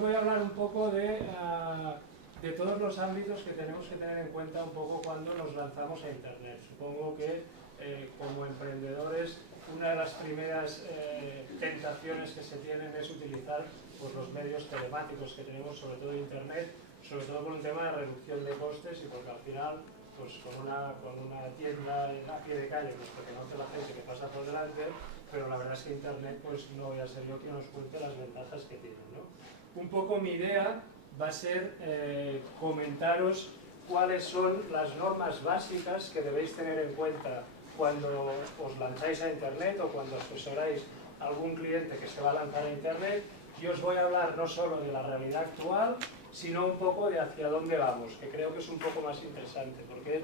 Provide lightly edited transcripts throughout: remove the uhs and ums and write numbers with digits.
voy a hablar un poco de todos los ámbitos que tenemos que tener en cuenta un poco cuando nos lanzamos a Internet. Supongo que como emprendedores una de las primeras tentaciones que se tienen es utilizar pues, los medios telemáticos que tenemos, sobre todo Internet, sobre todo por un tema de reducción de costes y porque al final pues con una tienda a pie de calle pues te conoce la gente que pasa por delante, pero la verdad es que Internet pues no voy a ser yo quien os cuente las ventajas que tiene, ¿no? Un poco mi idea va a ser comentaros cuáles son las normas básicas que debéis tener en cuenta cuando os lanzáis a Internet o cuando asesoráis a algún cliente que se va a lanzar a Internet, y os voy a hablar no solo de la realidad actual, sino un poco de hacia dónde vamos, que creo que es un poco más interesante, porque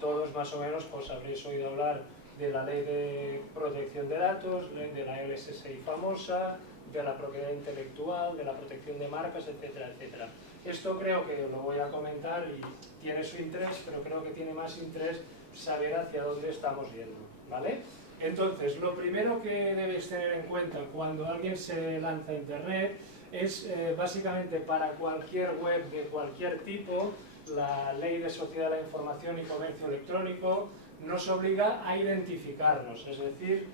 todos más o menos pues habréis oído hablar de la ley de protección de datos, de la LSSI famosa, de la propiedad intelectual, de la protección de marcas, etcétera, etcétera. Esto creo que lo voy a comentar y tiene su interés, pero creo que tiene más interés saber hacia dónde estamos yendo, ¿vale? Entonces, lo primero que debéis tener en cuenta cuando alguien se lanza a Internet es básicamente para cualquier web de cualquier tipo, la Ley de Sociedad de la Información y Comercio Electrónico nos obliga a identificarnos, es decir,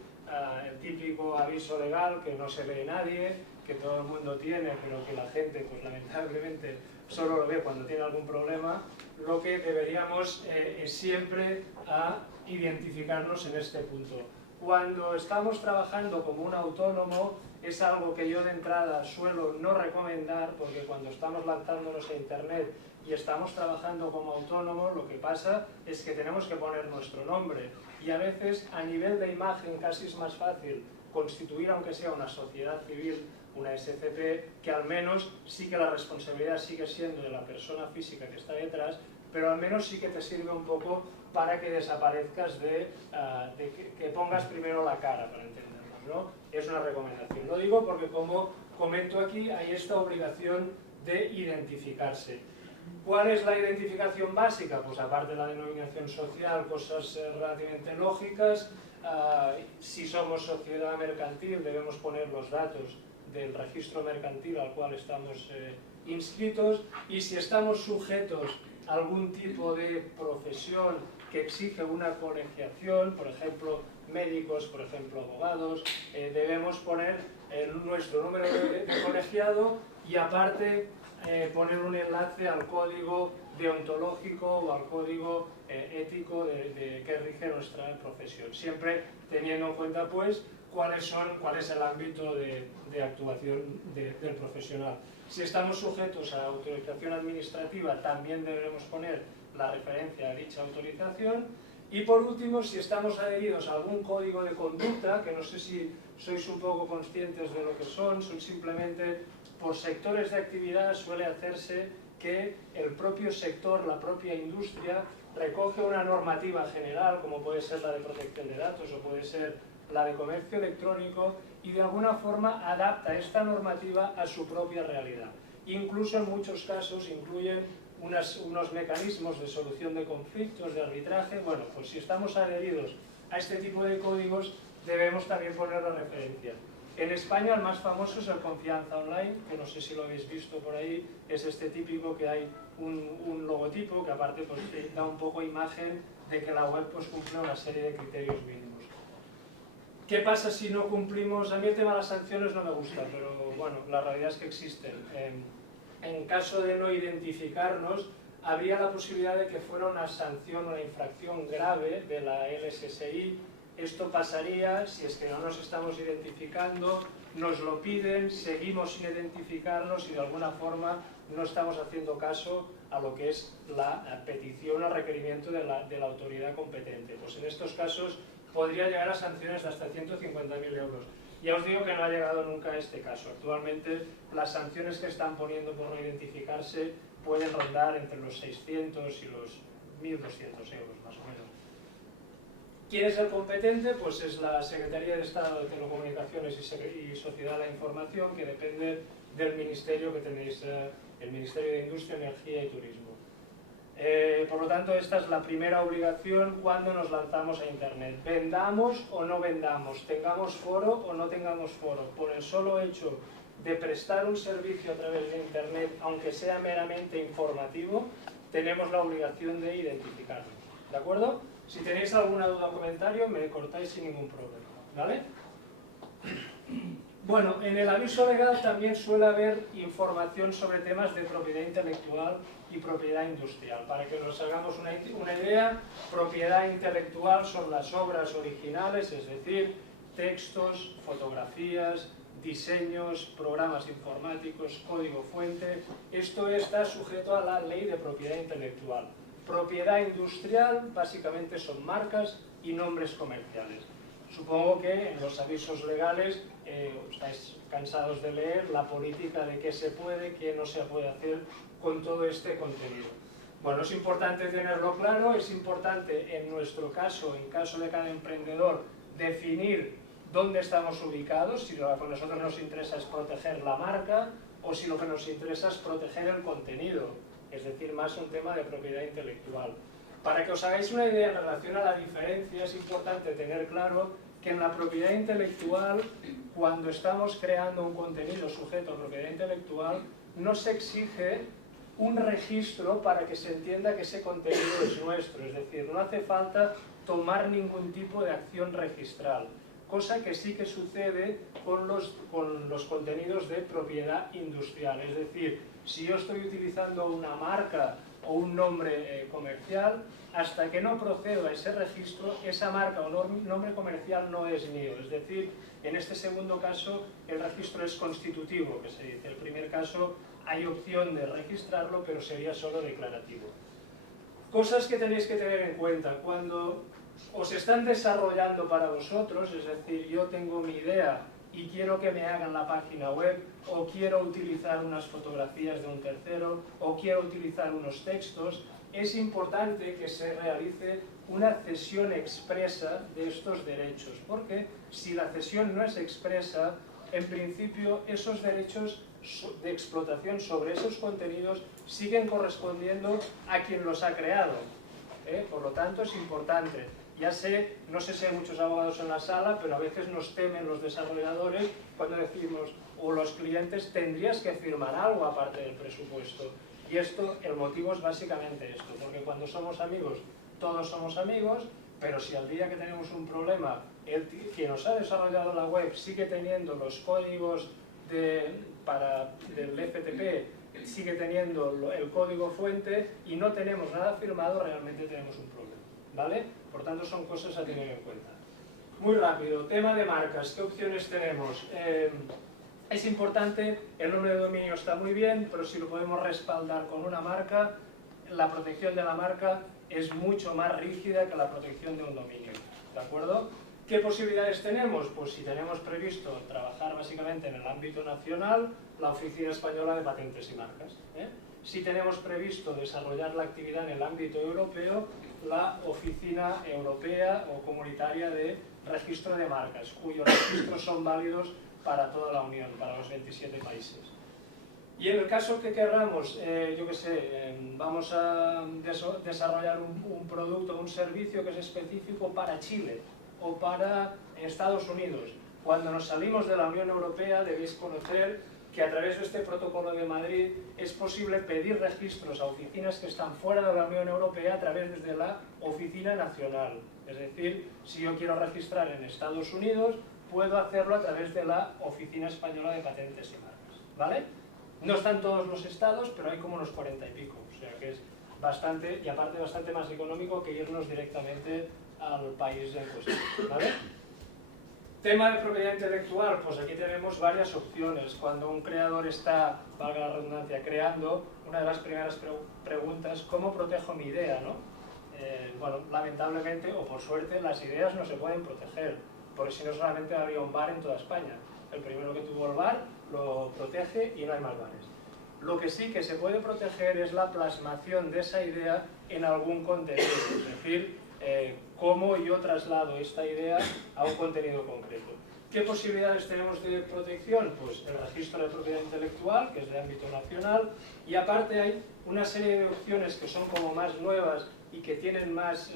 el típico aviso legal que no se lee nadie, que todo el mundo tiene, pero que la gente, pues lamentablemente, solo lo ve cuando tiene algún problema. Lo que deberíamos es siempre a identificarnos en este punto. Cuando estamos trabajando como un autónomo, es algo que yo de entrada suelo no recomendar, porque cuando estamos lanzándonos a Internet y estamos trabajando como autónomos, lo que pasa es que tenemos que poner nuestro nombre, y a veces a nivel de imagen casi es más fácil constituir, aunque sea una sociedad civil, una SCP, que al menos sí que la responsabilidad sigue siendo de la persona física que está detrás, pero al menos sí que te sirve un poco para que desaparezcas que pongas primero la cara, para entendernos, ¿no? Es una recomendación. Lo digo porque, como comento aquí, hay esta obligación de identificarse. ¿Cuál es la identificación básica? Pues aparte de la denominación social, cosas relativamente lógicas. Si somos sociedad mercantil, debemos poner los datos del registro mercantil al cual estamos inscritos, y si estamos sujetos a algún tipo de profesión que exige una colegiación, por ejemplo médicos, por ejemplo abogados, debemos poner nuestro número de colegiado y aparte poner un enlace al código deontológico o al código ético que rige nuestra profesión, siempre teniendo en cuenta pues cuál es el ámbito de actuación del profesional. Si estamos sujetos a autorización administrativa, también deberemos poner la referencia a dicha autorización. Y por último, si estamos adheridos a algún código de conducta, que no sé si sois un poco conscientes de lo que son simplemente por sectores de actividad. Suele hacerse que el propio sector, la propia industria, recoge una normativa general, como puede ser la de protección de datos o puede ser la de comercio electrónico, y de alguna forma adapta esta normativa a su propia realidad. Incluso en muchos casos incluyen unos mecanismos de solución de conflictos, de arbitraje. Bueno, pues si estamos adheridos a este tipo de códigos, debemos también poner la referencia. En España el más famoso es el Confianza Online, que no sé si lo habéis visto por ahí. Es este típico que hay un logotipo que aparte pues, da un poco imagen de que la web pues, cumple una serie de criterios mínimos. ¿Qué pasa si no cumplimos? A mí el tema de las sanciones no me gusta, pero bueno, la realidad es que existen. En caso de no identificarnos, habría la posibilidad de que fuera una sanción, una infracción grave de la LSSI. Esto pasaría si es que no nos estamos identificando, nos lo piden, seguimos sin identificarnos y de alguna forma no estamos haciendo caso a lo que es la petición o requerimiento de la autoridad competente. Pues en estos casos podría llegar a sanciones de hasta 150.000 euros. Ya os digo que no ha llegado nunca a este caso. Actualmente las sanciones que están poniendo por no identificarse pueden rondar entre los 600 y los 1.200 euros más o menos. ¿Quién es el competente? Pues es la Secretaría de Estado de Telecomunicaciones y Sociedad de la Información, que depende del ministerio que tenéis, el Ministerio de Industria, Energía y Turismo. Por lo tanto, esta es la primera obligación cuando nos lanzamos a Internet. Vendamos o no vendamos, tengamos foro o no tengamos foro. Por el solo hecho de prestar un servicio a través de Internet, aunque sea meramente informativo, tenemos la obligación de identificarlo. ¿De acuerdo? Si tenéis alguna duda o comentario, me cortáis sin ningún problema. ¿Vale? Bueno, en el aviso legal también suele haber información sobre temas de propiedad intelectual y propiedad industrial. Para que nos hagamos una idea, propiedad intelectual son las obras originales, es decir, textos, fotografías, diseños, programas informáticos, código fuente. Esto está sujeto a la ley de propiedad intelectual. Propiedad industrial básicamente son marcas y nombres comerciales. Supongo que en los avisos legales estáis cansados de leer la política de qué se puede, qué no se puede hacer con todo este contenido. Bueno, es importante tenerlo claro, es importante en nuestro caso, en caso de cada emprendedor, definir dónde estamos ubicados, si lo que a nosotros nos interesa es proteger la marca o si lo que nos interesa es proteger el contenido, es decir, más un tema de propiedad intelectual. Para que os hagáis una idea en relación a la diferencia, es importante tener claro que en la propiedad intelectual, cuando estamos creando un contenido sujeto a propiedad intelectual, no se exige un registro para que se entienda que ese contenido es nuestro, es decir, no hace falta tomar ningún tipo de acción registral, cosa que sí que sucede con los contenidos de propiedad industrial, es decir, si yo estoy utilizando una marca o un nombre comercial, hasta que no procedo a ese registro, esa marca o nombre comercial no es mío. Es decir, en este segundo caso, el registro es constitutivo, que se dice. El primer caso hay opción de registrarlo, pero sería solo declarativo. Cosas que tenéis que tener en cuenta. Cuando os están desarrollando para vosotros, es decir, yo tengo mi idea y quiero que me hagan la página web, o quiero utilizar unas fotografías de un tercero, o quiero utilizar unos textos, es importante que se realice una cesión expresa de estos derechos, porque si la cesión no es expresa, en principio esos derechos de explotación sobre esos contenidos siguen correspondiendo a quien los ha creado. Por lo tanto, es importante. Ya sé, no sé si hay muchos abogados en la sala, pero a veces nos temen los desarrolladores cuando decimos, o los clientes, tendrías que firmar algo aparte del presupuesto. Y esto, el motivo es básicamente esto, porque cuando somos amigos, todos somos amigos, pero si al día que tenemos un problema, quien nos ha desarrollado la web sigue teniendo los códigos del FTP, sigue teniendo el código fuente y no tenemos nada firmado, realmente tenemos un problema, ¿vale? Por tanto, son cosas a tener en cuenta. Muy rápido, tema de marcas, ¿qué opciones tenemos? Es importante, el nombre de dominio está muy bien, pero si lo podemos respaldar con una marca, la protección de la marca es mucho más rígida que la protección de un dominio, ¿de acuerdo? ¿Qué posibilidades tenemos? Pues si tenemos previsto trabajar básicamente en el ámbito nacional, la Oficina Española de Patentes y Marcas. Si tenemos previsto desarrollar la actividad en el ámbito europeo, la Oficina Europea o Comunitaria de Registro de Marcas, cuyos registros son válidos para toda la Unión, para los 27 países. Y en el caso que querramos, yo qué sé, vamos a desarrollar un producto, un servicio que es específico para Chile o para Estados Unidos. Cuando nos salimos de la Unión Europea debéis conocer que a través de este protocolo de Madrid es posible pedir registros a oficinas que están fuera de la Unión Europea a través de la Oficina Nacional. Es decir, si yo quiero registrar en Estados Unidos, puedo hacerlo a través de la Oficina Española de Patentes y Marcas, ¿vale? No están todos los estados, pero hay como unos 40 y pico, o sea que es bastante, y aparte bastante más económico que irnos directamente al país en cuestión, ¿vale? Tema de propiedad intelectual, pues aquí tenemos varias opciones. Cuando un creador está, valga la redundancia, creando, una de las primeras preguntas, ¿cómo protejo mi idea, no? Bueno, lamentablemente, o por suerte, las ideas no se pueden proteger, porque si no solamente habría un bar en toda España. El primero que tuvo el bar lo protege y no hay más bares. Lo que sí que se puede proteger es la plasmación de esa idea en algún contenido, es decir, cómo yo traslado esta idea a un contenido concreto. ¿Qué posibilidades tenemos de protección? Pues el registro de propiedad intelectual, que es de ámbito nacional, y aparte hay una serie de opciones que son como más nuevas y que tienen más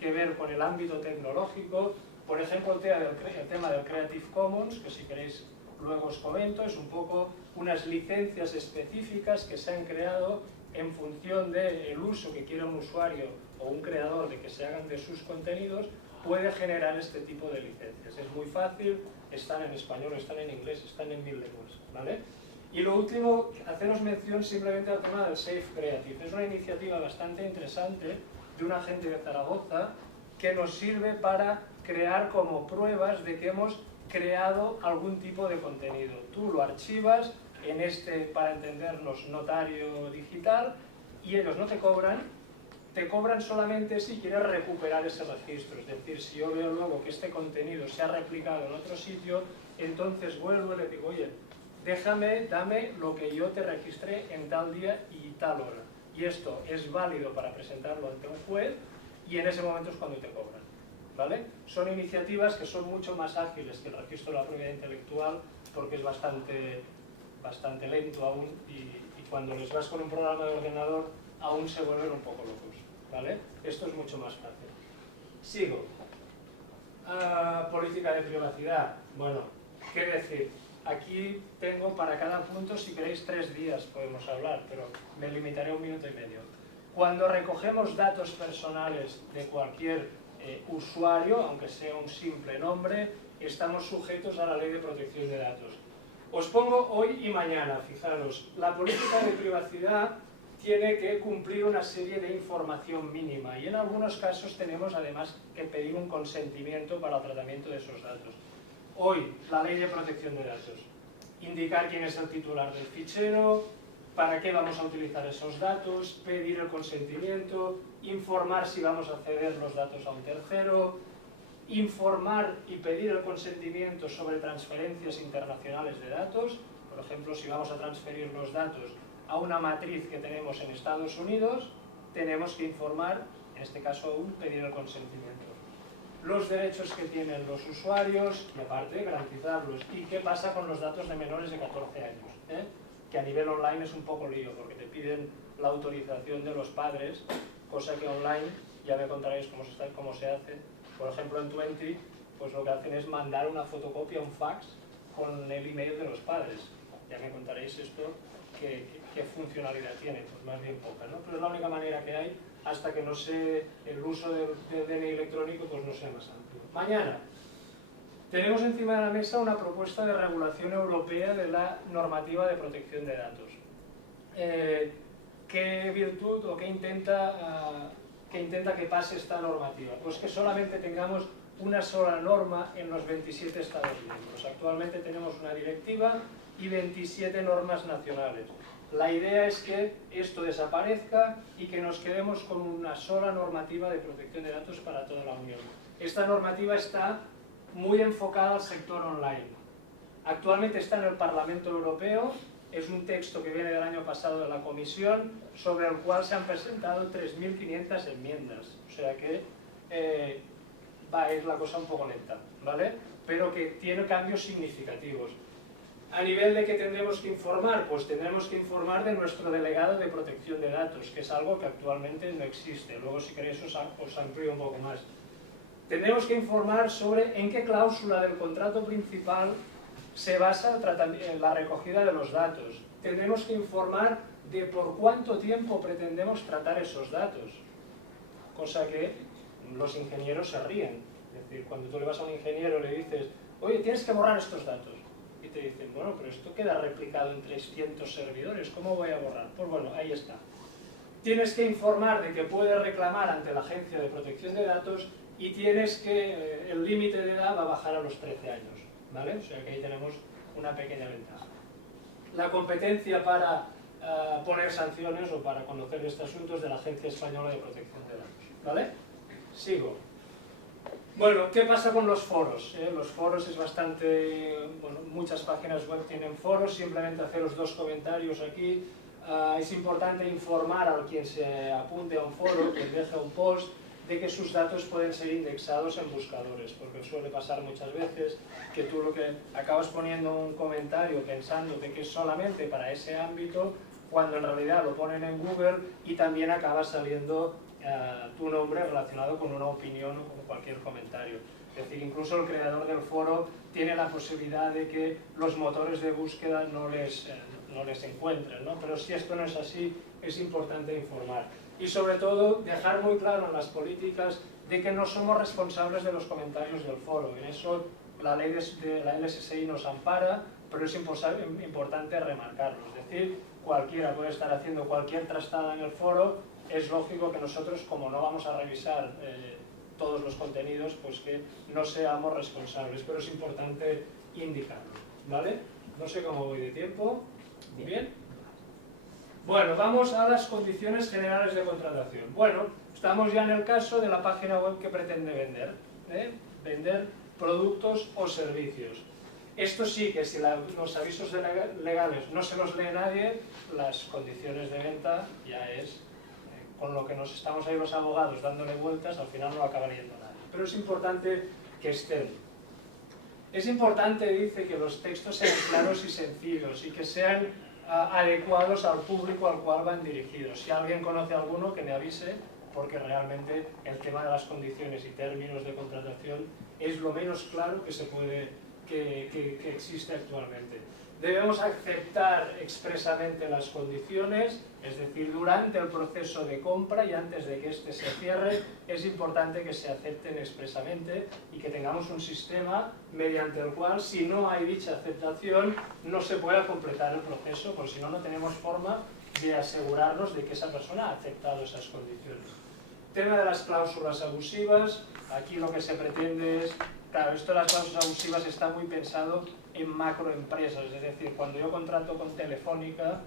que ver con el ámbito tecnológico. Por ejemplo, el tema del Creative Commons, que si queréis luego os comento, es un poco unas licencias específicas que se han creado en función del uso que quiera un usuario o un creador de que se hagan de sus contenidos, puede generar este tipo de licencias. Es muy fácil, están en español, están en inglés, están en 1000 lenguas, ¿vale? Y lo último, haceros mención simplemente al tema del Safe Creative. Es una iniciativa bastante interesante de una gente de Zaragoza que nos sirve para crear como pruebas de que hemos creado algún tipo de contenido. Tú lo archivas en este, para entendernos, notario digital, y ellos no te cobran solamente si quieres recuperar ese registro. Es decir, si yo veo luego que este contenido se ha replicado en otro sitio, entonces vuelvo y le digo, oye, dame lo que yo te registré en tal día y tal hora. Y esto es válido para presentarlo ante un juez y en ese momento es cuando te cobran, ¿vale? Son iniciativas que son mucho más ágiles que el registro de la propiedad intelectual porque es bastante lento aún y cuando les vas con un programa de ordenador aún se vuelven un poco locos, ¿vale? Esto es mucho más fácil. Sigo. Política de privacidad. Bueno, ¿qué decir? Aquí tengo para cada punto, si queréis 3 días podemos hablar, pero me limitaré a 1 minuto y medio. Cuando recogemos datos personales de cualquier usuario, aunque sea un simple nombre, estamos sujetos a la Ley de Protección de Datos. Os pongo hoy y mañana, fijaros, la política de privacidad tiene que cumplir una serie de información mínima y en algunos casos tenemos además que pedir un consentimiento para el tratamiento de esos datos. Hoy, la Ley de Protección de Datos. Indicar quién es el titular del fichero, para qué vamos a utilizar esos datos, pedir el consentimiento, informar si vamos a ceder los datos a un tercero, informar y pedir el consentimiento sobre transferencias internacionales de datos. Por ejemplo, si vamos a transferir los datos a una matriz que tenemos en Estados Unidos, tenemos que informar, en este caso aún, pedir el consentimiento. Los derechos que tienen los usuarios y aparte garantizarlos. ¿Y qué pasa con los datos de menores de 14 años? Que a nivel online es un poco lío porque te piden la autorización de los padres, cosa que online ya me contaréis cómo se hace. Por ejemplo, en Twenty, pues lo que hacen es mandar una fotocopia, un fax, con el email de los padres. Ya me contaréis esto, qué funcionalidad tiene, pues más bien poca, ¿no? Pero es la única manera que hay hasta que no sé el uso del DNI electrónico, pues no sea más amplio. Mañana tenemos encima de la mesa una propuesta de regulación europea de la normativa de protección de datos. ¿Qué virtud o qué intenta que pase esta normativa? Pues que solamente tengamos una sola norma en los 27 Estados miembros. Actualmente tenemos una directiva y 27 normas nacionales. La idea es que esto desaparezca y que nos quedemos con una sola normativa de protección de datos para toda la Unión. Esta normativa está muy enfocada al sector online. Actualmente está en el Parlamento Europeo, es un texto que viene del año pasado de la Comisión, sobre el cual se han presentado 3.500 enmiendas. O sea que va a ir la cosa un poco lenta, ¿vale? Pero que tiene cambios significativos. A nivel de que tendremos que informar, pues tendremos que informar de nuestro delegado de protección de datos, que es algo que actualmente no existe. Luego, si queréis, os amplío un poco más. Tendremos que informar sobre en qué cláusula del contrato principal se basa la recogida de los datos. Tendremos que informar de por cuánto tiempo pretendemos tratar esos datos, cosa que los ingenieros se ríen. Es decir, cuando tú le vas a un ingeniero y le dices, oye, tienes que borrar estos datos. Y te dicen, bueno, pero esto queda replicado en 300 servidores, ¿cómo voy a borrar? Pues bueno, ahí está. Tienes que informar de que puedes reclamar ante la Agencia de Protección de Datos y tienes que, el límite de edad va a bajar a los 13 años, ¿vale? O sea que ahí tenemos una pequeña ventaja. La competencia para poner sanciones o para conocer este asunto es de la Agencia Española de Protección de Datos, ¿vale? Sigo. Bueno, ¿qué pasa con los foros? Los foros es bastante... Bueno, muchas páginas web tienen foros, simplemente haceros 2 comentarios aquí. Es importante informar a quien se apunte a un foro, quien deje un post, de que sus datos pueden ser indexados en buscadores, porque suele pasar muchas veces que tú lo que acabas poniendo un comentario pensando de que es solamente para ese ámbito, cuando en realidad lo ponen en Google y también acaba saliendo tu nombre relacionado con una opinión o con cualquier comentario. Es decir, incluso el creador del foro tiene la posibilidad de que los motores de búsqueda no les encuentren, ¿no? Pero si esto no es así, es importante informar. Y sobre todo, dejar muy claro en las políticas de que no somos responsables de los comentarios del foro. En eso la ley de la LSSI nos ampara, pero es importante remarcarlo. Es decir, cualquiera puede estar haciendo cualquier trastada en el foro. Es lógico que nosotros, como no vamos a revisar todos los contenidos, pues que no seamos responsables, pero es importante indicarlo, ¿vale? No sé cómo voy de tiempo. ¿Bien? Bueno, vamos a las condiciones generales de contratación. Bueno, estamos ya en el caso de la página web que pretende vender, vender productos o servicios. Esto sí que si los avisos legales no se los lee nadie, las condiciones de venta ya es, con lo que nos estamos ahí los abogados dándole vueltas, al final no lo acaba leyendo nadie. Pero es importante que estén. Es importante, dice, que los textos sean claros y sencillos y que sean adecuados al público al cual van dirigidos. Si alguien conoce alguno, que me avise, porque realmente el tema de las condiciones y términos de contratación es lo menos claro que se puede, que existe actualmente. Debemos aceptar expresamente las condiciones, es decir, durante el proceso de compra y antes de que éste se cierre, es importante que se acepten expresamente y que tengamos un sistema mediante el cual, si no hay dicha aceptación, no se pueda completar el proceso, porque si no, no tenemos forma de asegurarnos de que esa persona ha aceptado esas condiciones. Tema de las cláusulas abusivas, aquí lo que se pretende es, claro, esto de las cláusulas abusivas está muy pensado en macroempresas, es decir, cuando yo contrato con Telefónica,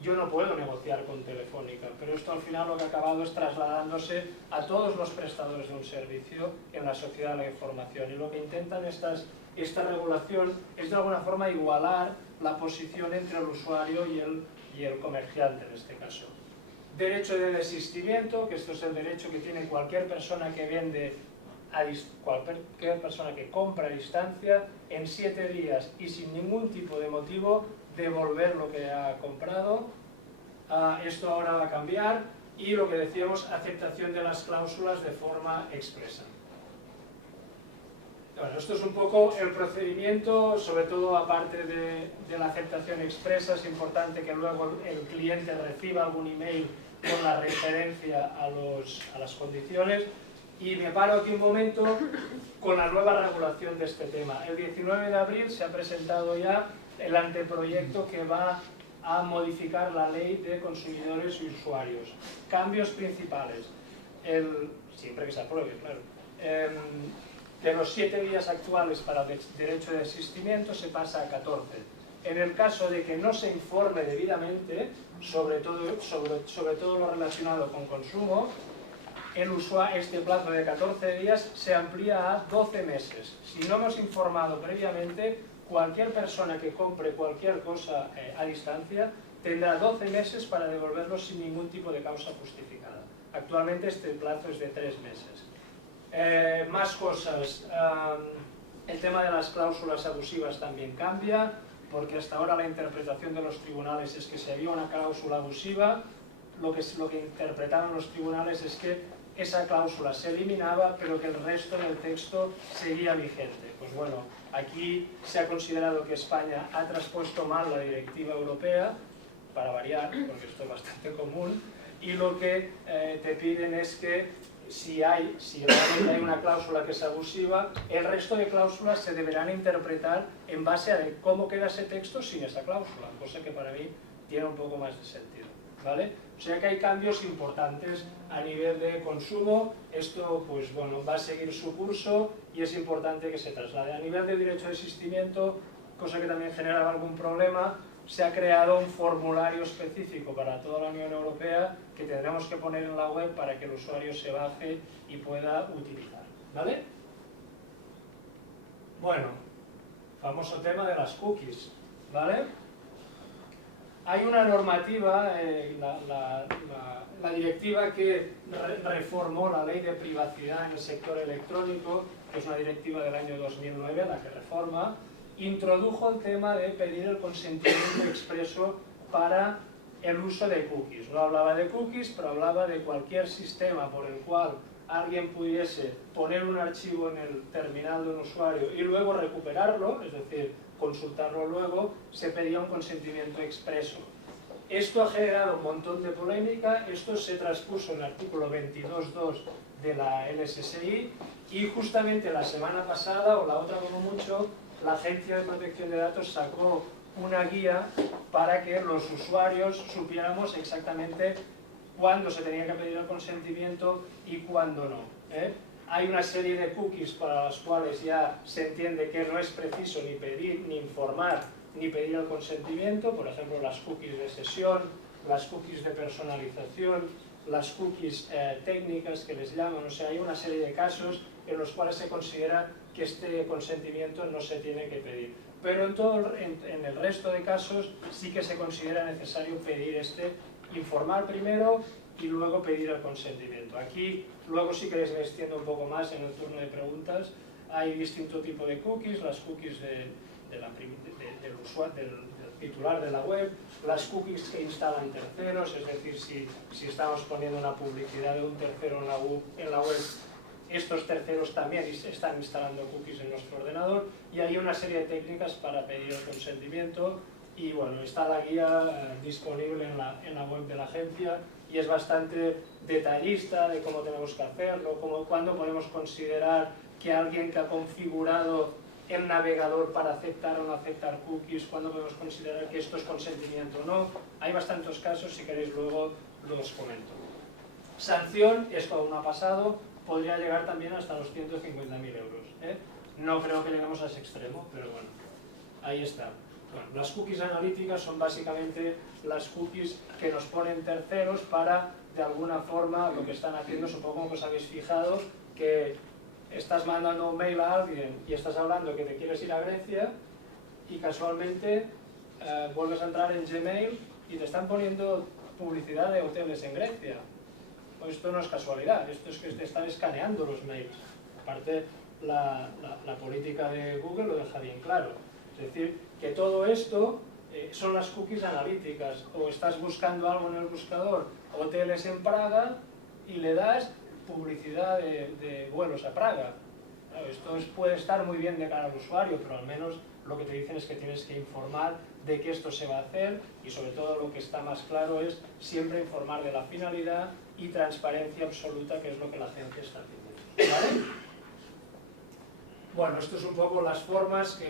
yo no puedo negociar con Telefónica, pero esto al final lo que ha acabado es trasladándose a todos los prestadores de un servicio en la sociedad de la información, y lo que intentan esta regulación es de alguna forma igualar la posición entre el usuario y el comerciante en este caso. Derecho de desistimiento, que esto es el derecho que tiene cualquier persona que vende, cualquier persona que compra a distancia, en 7 días y sin ningún tipo de motivo devolver lo que ha comprado. Esto ahora va a cambiar, y lo que decíamos, aceptación de las cláusulas de forma expresa. Bueno, esto es un poco el procedimiento, sobre todo aparte de la aceptación expresa. Es importante que luego el cliente reciba algún email con la referencia a las condiciones. Y me paro aquí un momento con la nueva regulación de este tema. El 19 de abril se ha presentado ya el anteproyecto que va a modificar la ley de consumidores y usuarios. Cambios principales, siempre que se apruebe, claro. De los 7 días actuales para el derecho de desistimiento se pasa a 14. En el caso de que no se informe debidamente, sobre todo lo relacionado con consumo, este plazo de 14 días se amplía a 12 meses. Si no hemos informado previamente, cualquier persona que compre cualquier cosa a distancia tendrá 12 meses para devolverlo sin ningún tipo de causa justificada. Actualmente este plazo es de 3 meses. Más cosas. El tema de las cláusulas abusivas también cambia, porque hasta ahora la interpretación de los tribunales es que si había una cláusula abusiva, lo que interpretaron los tribunales es que esa cláusula se eliminaba, pero que el resto del texto seguía vigente. Pues bueno, aquí se ha considerado que España ha traspuesto mal la directiva europea, para variar, porque esto es bastante común, y lo que te piden es que si realmente hay una cláusula que es abusiva, el resto de cláusulas se deberán interpretar en base a cómo queda ese texto sin esa cláusula, cosa que para mí tiene un poco más de sentido, ¿vale? O sea que hay cambios importantes a nivel de consumo. Esto, pues bueno, va a seguir su curso y es importante que se traslade. A nivel de derecho de desistimiento, cosa que también generaba algún problema, se ha creado un formulario específico para toda la Unión Europea que tendremos que poner en la web para que el usuario se baje y pueda utilizar, ¿vale? Bueno, famoso tema de las cookies, ¿vale? Hay una normativa, la directiva que reformó la ley de privacidad en el sector electrónico, que es una directiva del año 2009, la que reforma, introdujo el tema de pedir el consentimiento expreso para el uso de cookies. No hablaba de cookies, pero hablaba de cualquier sistema por el cual alguien pudiese poner un archivo en el terminal de un usuario y luego recuperarlo, es decir, consultarlo luego, se pedía un consentimiento expreso. Esto ha generado un montón de polémica, esto se transpuso en el artículo 22.2 de la LSSI y justamente la semana pasada, o la otra como mucho, la Agencia de Protección de Datos sacó una guía para que los usuarios supiéramos exactamente cuándo se tenía que pedir el consentimiento y cuándo no. Hay una serie de cookies para las cuales ya se entiende que no es preciso ni pedir, ni informar, ni pedir el consentimiento, por ejemplo las cookies de sesión, las cookies de personalización, las cookies técnicas que les llaman, o sea, hay una serie de casos en los cuales se considera que este consentimiento no se tiene que pedir. Pero en el resto de casos sí que se considera necesario pedir informar primero y luego pedir el consentimiento. Aquí, luego si queréis me extiendo un poco más en el turno de preguntas, hay distinto tipo de cookies, las cookies del titular de la web, las cookies que instalan terceros, es decir, si estamos poniendo una publicidad de un tercero en la web, estos terceros también están instalando cookies en nuestro ordenador y hay una serie de técnicas para pedir el consentimiento y bueno, está la guía disponible en la web de la agencia y es bastante detallista de cómo tenemos que hacerlo, cuándo podemos considerar que alguien que ha configurado el navegador para aceptar o no aceptar cookies, cuándo podemos considerar que esto es consentimiento o no. Hay bastantes casos, si queréis luego los comento. Sanción, esto aún no ha pasado, podría llegar también hasta los 150.000 euros. No creo que lleguemos a ese extremo, pero bueno, ahí está. Bueno, las cookies analíticas son básicamente las cookies que nos ponen terceros para, de alguna forma, lo que están haciendo, supongo que os habéis fijado, que estás mandando un mail a alguien y estás hablando que te quieres ir a Grecia y casualmente vuelves a entrar en Gmail y te están poniendo publicidad de hoteles en Grecia. Pues esto no es casualidad, esto es que te están escaneando los mails. Aparte, la política de Google lo deja bien claro. Es decir, que todo esto son las cookies analíticas. O estás buscando algo en el buscador, hoteles en Praga, y le das publicidad de vuelos a Praga. Claro, esto puede estar muy bien de cara al usuario, pero al menos lo que te dicen es que tienes que informar de que esto se va a hacer y sobre todo lo que está más claro es siempre informar de la finalidad y transparencia absoluta, que es lo que la agencia está pidiendo. ¿Vale? Bueno, esto es un poco las formas,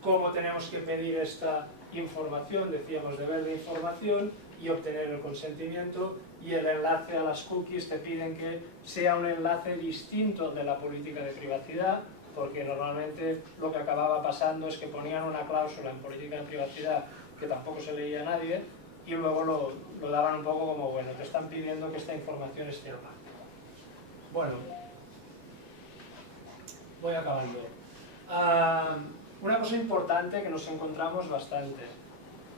cómo tenemos que pedir esta información, decíamos deber de información y obtener el consentimiento, y el enlace a las cookies te piden que sea un enlace distinto de la política de privacidad, porque normalmente lo que acababa pasando es que ponían una cláusula en política de privacidad que tampoco se leía a nadie y luego lo daban un poco como, bueno, te están pidiendo que esta información esté mal. Bueno, voy acabando. Una cosa importante que nos encontramos bastante.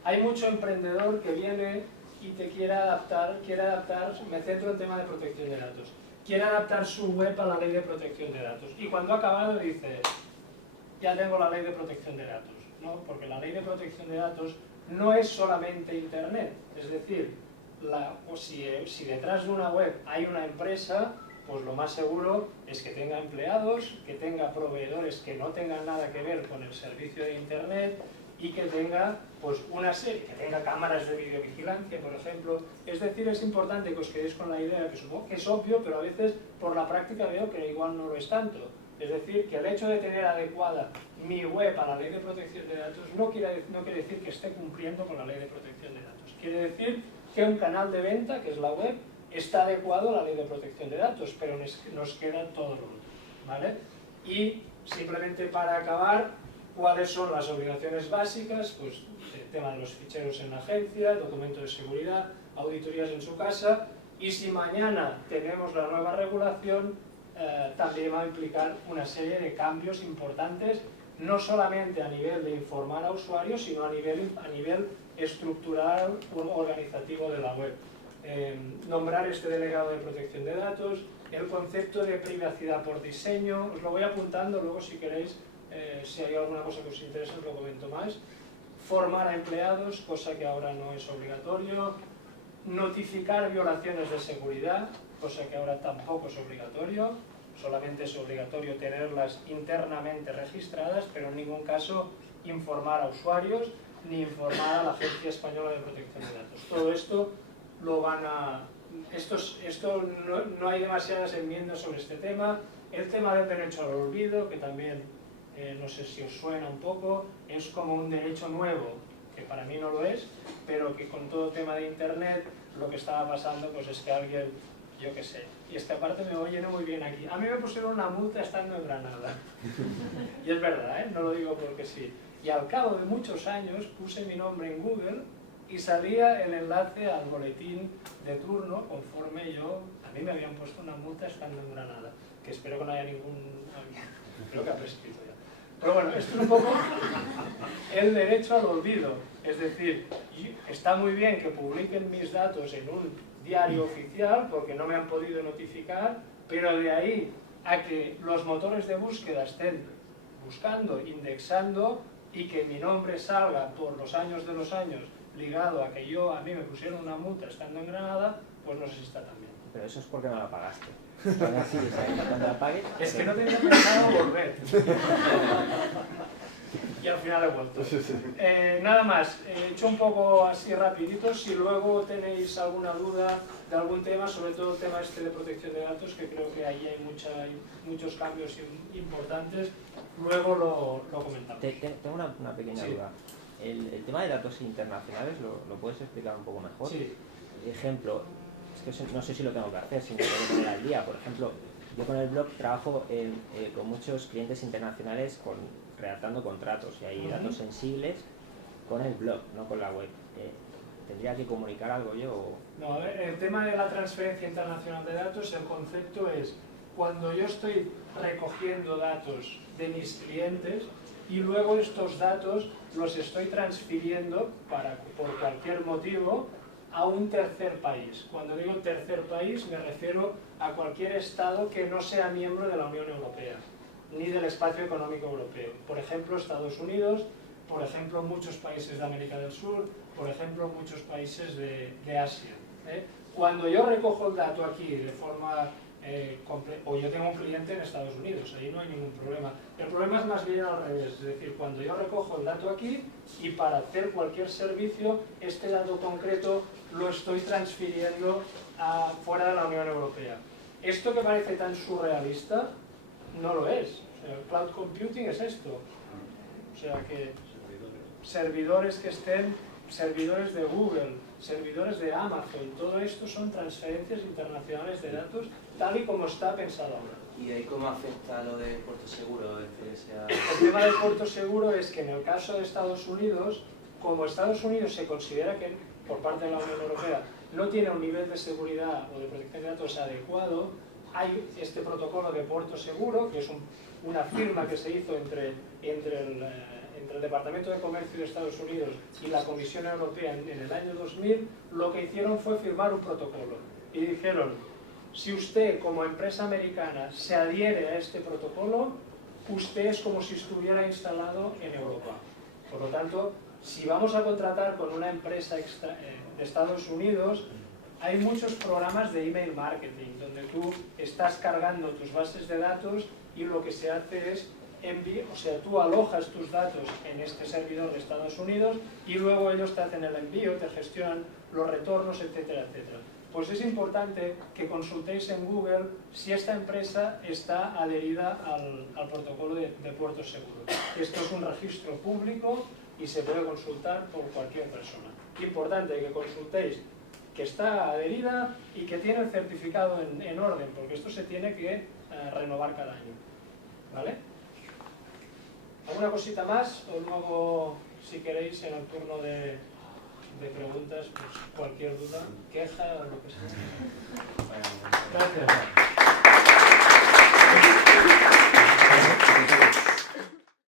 Hay mucho emprendedor que viene y te quiere adaptar, me centro en el tema de protección de datos, quiere adaptar su web a la ley de protección de datos y cuando ha acabado dice, ya tengo la ley de protección de datos, ¿no? Porque la ley de protección de datos no es solamente internet, es decir, si detrás de una web hay una empresa, pues lo más seguro es que tenga empleados, que tenga proveedores que no tengan nada que ver con el servicio de internet y que tenga pues una serie, que tenga cámaras de videovigilancia, por ejemplo. Es decir, es importante que os quedéis con la idea, que supongo que es obvio, pero a veces por la práctica veo que igual no lo es tanto. Es decir, que el hecho de tener adecuada mi web a la ley de protección de datos no quiere decir que esté cumpliendo con la ley de protección de datos. Quiere decir que un canal de venta, que es la web, está adecuado a la ley de protección de datos, pero nos queda todo lo otro, ¿vale? Y simplemente para acabar, ¿cuáles son las obligaciones básicas? Pues el tema de los ficheros en la agencia, documento de seguridad, auditorías en su casa, y si mañana tenemos la nueva regulación, también va a implicar una serie de cambios importantes, no solamente a nivel de informar a usuarios, sino a nivel estructural o organizativo de la web. Nombrar este delegado de protección de datos, el concepto de privacidad por diseño, os lo voy apuntando, luego si queréis, si hay alguna cosa que os interese os lo comento más. Formar a empleados, cosa que ahora no es obligatorio. notificar violaciones de seguridad, cosa que ahora tampoco es obligatorio, solamente es obligatorio tenerlas internamente registradas, pero en ningún caso informar a usuarios ni informar a la Agencia Española de Protección de Datos. Todo esto lo van a... no hay demasiadas enmiendas sobre este tema. El tema del derecho al olvido, que también no sé si os suena un poco, es como un derecho nuevo, que para mí no lo es, pero que con todo tema de internet lo que estaba pasando pues es que alguien, yo qué sé, y es que aparte me oye no muy bien aquí, a mí me pusieron una multa estando en Granada, y es verdad, no lo digo porque sí, y al cabo de muchos años puse mi nombre en Google y salía el enlace al boletín de turno conforme a mí me habían puesto una multa estando en Granada, que espero que no haya creo que ha prescrito ya. Pero bueno, esto es un poco el derecho al olvido, es decir, está muy bien que publiquen mis datos en un diario oficial porque no me han podido notificar, pero de ahí a que los motores de búsqueda estén buscando, indexando y que mi nombre salga por los años de los años ligado a que a mí me pusieron una multa estando en Granada, pues no sé si está tan bien. Pero eso es porque no la pagaste. Sí, cuando la pagues... Es que no tenía pensado volver. Y al final he vuelto. Nada más, he hecho un poco así rapidito. Si luego tenéis alguna duda de algún tema, sobre todo el tema este de protección de datos, que creo que ahí hay muchos cambios importantes, luego lo comentamos. Tengo una pequeña duda. El tema de datos internacionales, ¿lo puedes explicar un poco mejor? Sí. Ejemplo, es que no sé si lo tengo que hacer, si me lo tengo que poner al día. Por ejemplo, yo con el blog trabajo con muchos clientes internacionales redactando contratos y hay datos sensibles con el blog, no con la web. ¿Tendría que comunicar algo yo? No, a ver, el tema de la transferencia internacional de datos, el concepto es cuando yo estoy recogiendo datos de mis clientes y luego estos datos los estoy transfiriendo por cualquier motivo a un tercer país. Cuando digo tercer país me refiero a cualquier estado que no sea miembro de la Unión Europea ni del Espacio Económico Europeo. Por ejemplo, Estados Unidos, por ejemplo, muchos países de América del Sur, por ejemplo, muchos países de Asia. Cuando yo recojo el dato aquí de forma o yo tengo un cliente en Estados Unidos, ahí no hay ningún problema. El problema es más bien al revés, es decir, cuando yo recojo el dato aquí y para hacer cualquier servicio, este dato concreto lo estoy transfiriendo fuera de la Unión Europea. Esto que parece tan surrealista, no lo es. O sea, el cloud computing es esto. O sea que servidores que estén, servidores de Google, servidores de Amazon, todo esto son transferencias internacionales de datos tal y como está pensado ahora. ¿Y ahí cómo afecta lo de puerto seguro? El tema del puerto seguro es que en el caso de Estados Unidos, como Estados Unidos se considera que por parte de la Unión Europea no tiene un nivel de seguridad o de protección de datos adecuado, hay este protocolo de puerto seguro, que es una firma que se hizo entre el Departamento de Comercio de Estados Unidos y la Comisión Europea en el año 2000, lo que hicieron fue firmar un protocolo. Y dijeron, si usted como empresa americana se adhiere a este protocolo, usted es como si estuviera instalado en Europa. Por lo tanto, si vamos a contratar con una empresa de Estados Unidos, hay muchos programas de email marketing donde tú estás cargando tus bases de datos y lo que se hace es tú alojas tus datos en este servidor de Estados Unidos y luego ellos te hacen el envío, te gestionan los retornos, etcétera, etcétera. Pues es importante que consultéis en Google si esta empresa está adherida al protocolo de puertos seguros. Esto es un registro público y se puede consultar por cualquier persona. Importante que consultéis que está adherida y que tiene el certificado en orden, porque esto se tiene que renovar cada año. ¿Vale? ¿Alguna cosita más? O luego, si queréis, en el turno de preguntas, pues cualquier duda, queja o lo que sea. Gracias.